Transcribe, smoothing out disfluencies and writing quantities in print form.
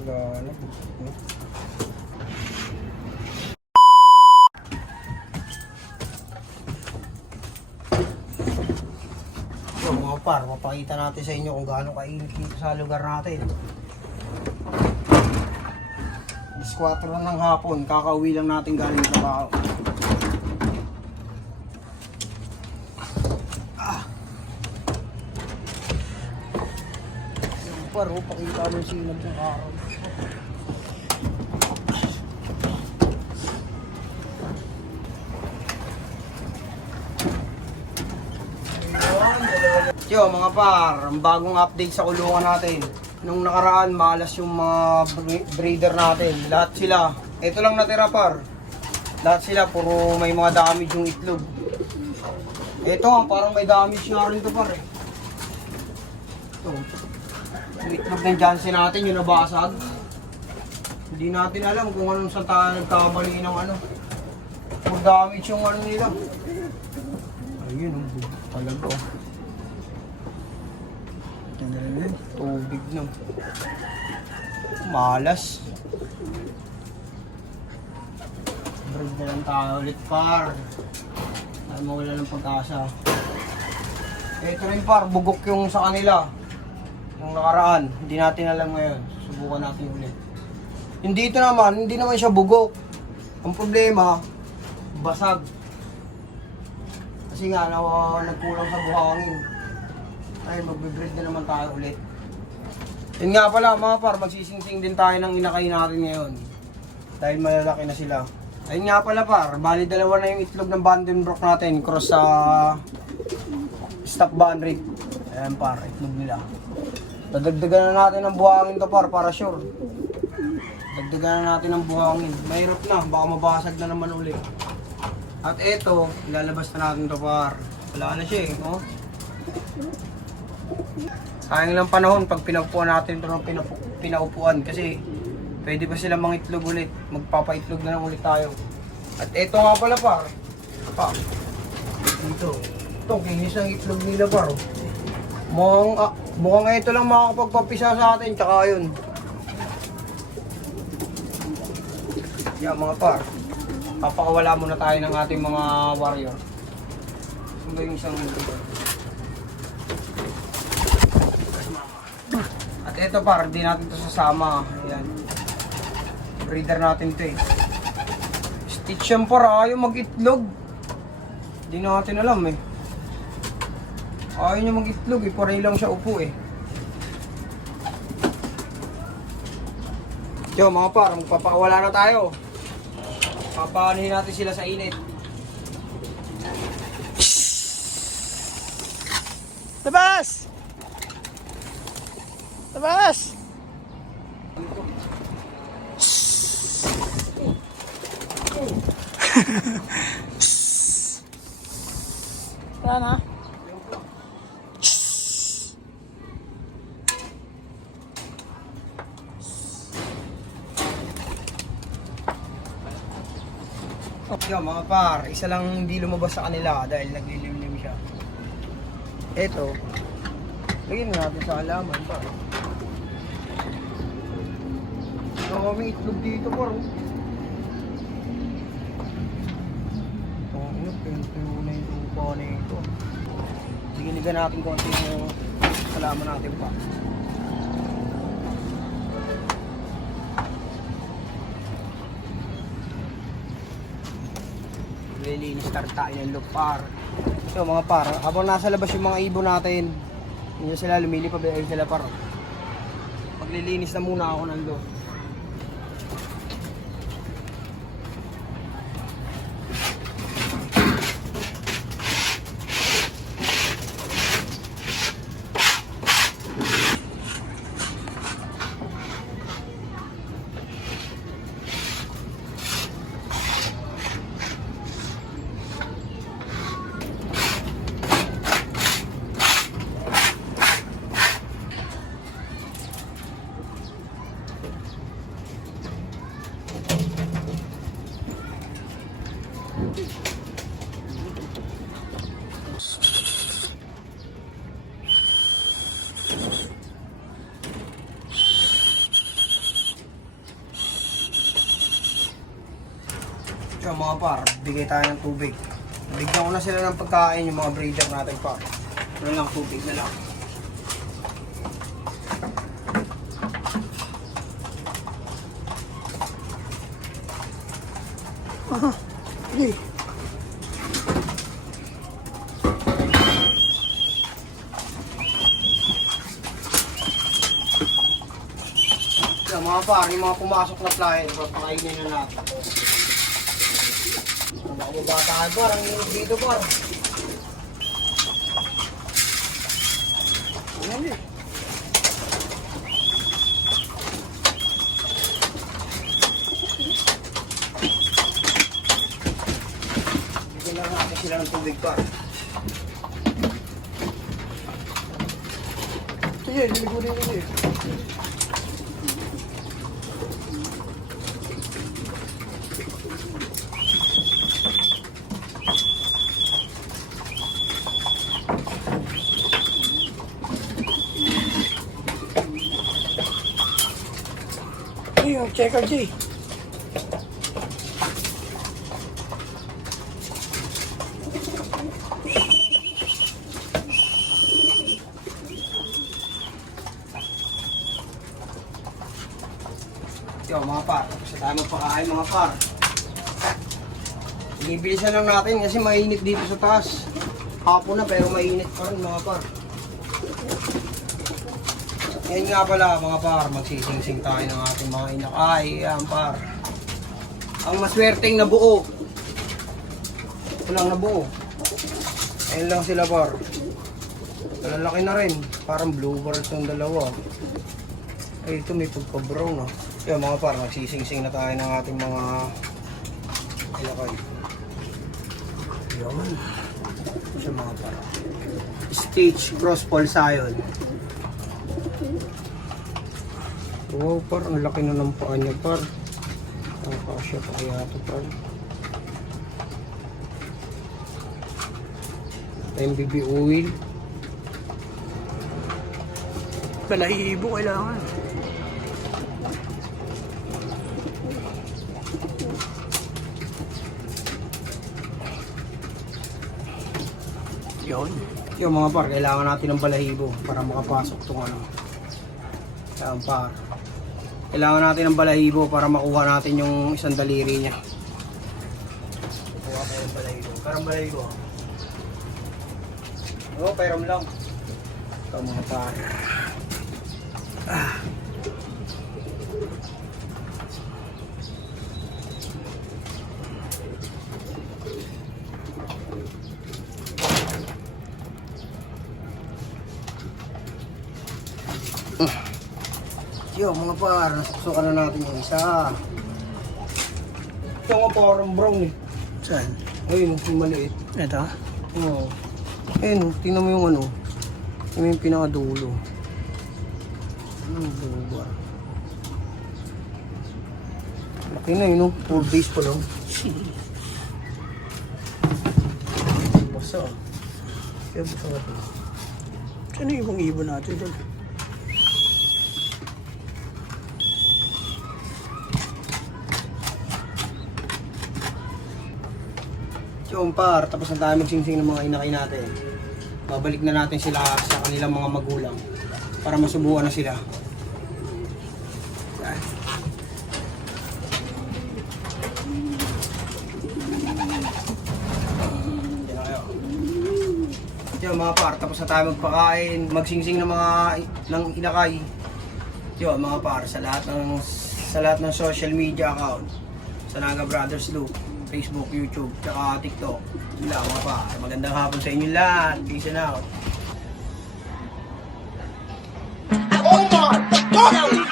Gana. So mga par, mapakita natin sa inyo kung gaano kainit dito sa lugar natin. 4 lang ng hapon, kakauwi lang natin galing trabaho. Par, pakita mo yung sinag ng araw. Yo mga par, ang bagong update sa kulungan natin. Nung nakaraan, malas yung mga breeder natin. Lahat sila, ito lang natira par. Lahat sila, puro may mga damage yung itlog. Ito, parang may damage nga rin ito par eh. Ito. Yung itlog ng Jansen natin, yung nabasag. Hindi natin alam kung anong saan tayo nagkamali ng ano. Puro damage yung ano nila. Ayun, talaga. Tubig na. Malas. Breed na lang tayo ulit par. Ay mawala ng pag-asa. Ito rin par, bugok yung sa kanila. Yung nakaraan, hindi natin alam ngayon. Subukan natin ulit. Yung dito naman, hindi naman siya bugok. Ang problema, basag. Kasi nga, nagkulang sa buhangin. Ay, magbe-breed na naman tayo ulit. Yun nga pala mga par, magsisingsing din tayo ng inakay natin ngayon. Dahil malalaki na sila. Ayun nga pala par, bali dalawa na yung itlog ng Vandenbroek natin. Cross sa stock banrig. Ayan par, itlog nila. Dadagdagan na natin ng buhangin to par, para sure. Dagdagan na natin ng buhangin. Mahirap na, baka mabasag na naman ulit. At eto, ilalabas na natin to par. Wala na siya eh, no? Sayang lang panahon pag pinaupuan natin ito ng pinaupuan kasi pwede pa sila mangitlog ulit. Magpapaitlog na lang ulit tayo. At eto nga pala par. Dito. Ito, kinis ang itlog nila par. Mukhang ito lang makakapagpapisa sa atin. Tsaka yun. Yan mga par. Papakawala muna tayo ng ating mga warrior. Saan ba yung isang at ito par, hindi natin ito sasama. Ayan. Breeder natin ito eh. Stitch yan par, ayaw mag-itlog. Hindi natin alam eh. Ayaw niya mag-itlog eh, paray lang siya upo eh. Yo mga par, magpapakawala na tayo. Papaanihin natin sila sa init. Labas! Labas! Wala na? Yo mga par, isa lang hindi lumabas sa kanila dahil naglilimlim siya. Eto, lagyan natin sa halaman par. May itlog dito par. Ano, pintuyo na yung lupa na ito. Sigiligan natin konti yung halaman natin pa. Lilinis start tayo ng loop par. So mga par, habang nasa labas yung mga ibon natin, hindi sila lumilipad ay sila par. Maglilinis na muna ako ng loop. So mga par, bigay tayo ng tubig. Bigyan ko na sila ng pagkain yung mga breeder natin par. Ano lang, tubig na lang. Aha. Sige. So mga par, yung mga pumasok na flyer, papakainin na natin. Baka bata par, ang init dito par. Ayan eh. Bigyan lang natin sila ng tubig par. Sige, liligunin ko eh. Ayun, checker G. Yo mga par, tapos na tayo magpakain mga par. Ibibilisan lang natin kasi mainit dito sa taas. Hapon na pero mainit pa rin mga par. Ngayon nga pala mga par, magsising-sing tayo ng ating mga inakay. Yan par. Ang maswerteng nabuo. Walang nabuo. Ayun lang sila par. Malalaki na rin. Parang blue balls yung dalawa. Ay ito may pagka-brown ah. Yan mga par, magsising-sing na tayo ng ating mga inakay. Yan. Siya mga par. Stitch cross Pulsion. Wow par, ang laki na ng paa niya par. Ang kasya pa kaya ito par. MBB oil. Balahibo kailangan. Yun. Yung mga par, kailangan natin ng balahibo para makapasok itong ano. Yan par. Kailangan natin ng balahibo para makuha natin yung isang daliri niya. Kuha tayo ng balahibo. Parang balahibo. Oo, pairam lang. Ito mga par. Yo mga par, nasusukan na natin yung isa. Ito nga parang brown eh. Saan? Ayun, yung maliit. Ito? Oo. Ayun, tingnan mo yung ano. Tingnan mo yung pinakadulo. Anong buba? Laki na yun, no? 4 days pa lang. Basa. Kaya basa nga ito. Saan yung ibang-ibon natin doon? Yung par, tapos na tayo magsingsing ng mga inakay natin. Babalik na natin sila sa kanilang mga magulang para masubukan na sila. Yan. Yan na kayo. Yung mga par, tapos na tayo magpakain, magsingsing ng mga ng inakay. Yung mga par, sa lahat ng social media account, sa Naga Brothers Loop, Facebook, YouTube, tsaka TikTok. Yun lang mga par. Magandang hapon sa inyo lahat. Peace and out. Oh my God!